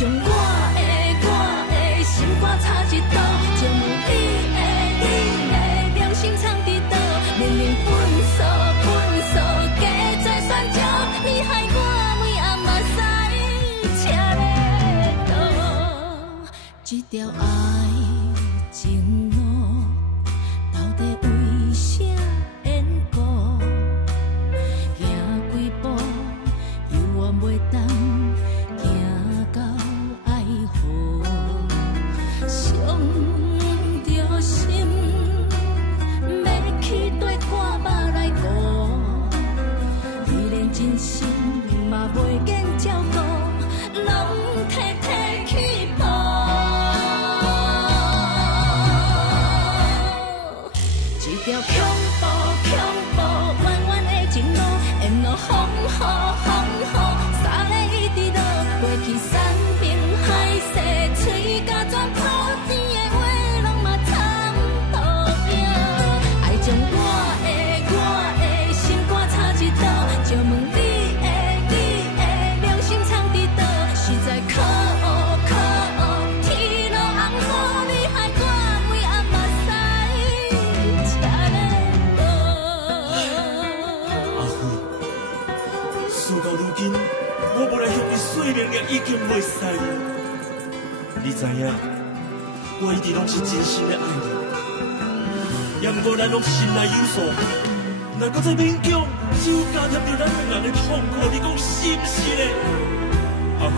将我的心肝插一刀，请问你的良心藏伫倒？明明分手，加再算账，你害我每暗目屎车咧倒。这条爱情路，到底为啥缘故？行几步，犹原袂当。真心嘛袂见照顾，拢摕去抱。一条恐怖弯弯的情路，沿路风雨，沙咧一直落，过去山盟海誓，嘴甲全破，甜的话拢嘛参透拼。爱将我的心肝插一刀，就问。我无来向你说明也已经袂使了。你知影，我一直拢是真心的爱你，也毋过咱拢心内有数，若搁再勉强，只有加添着咱两人的痛苦。你讲是毋是呢？阿辉，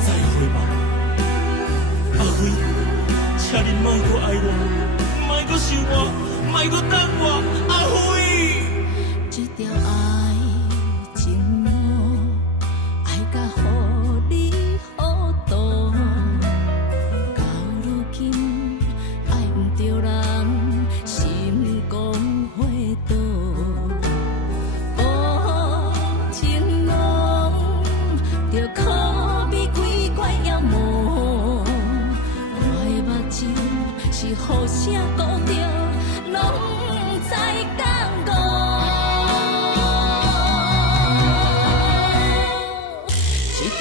再会吧。阿辉，请你莫搁爱我，莫搁想我，莫搁等我，阿辉。这条爱。好声顾着，拢知感悟。一条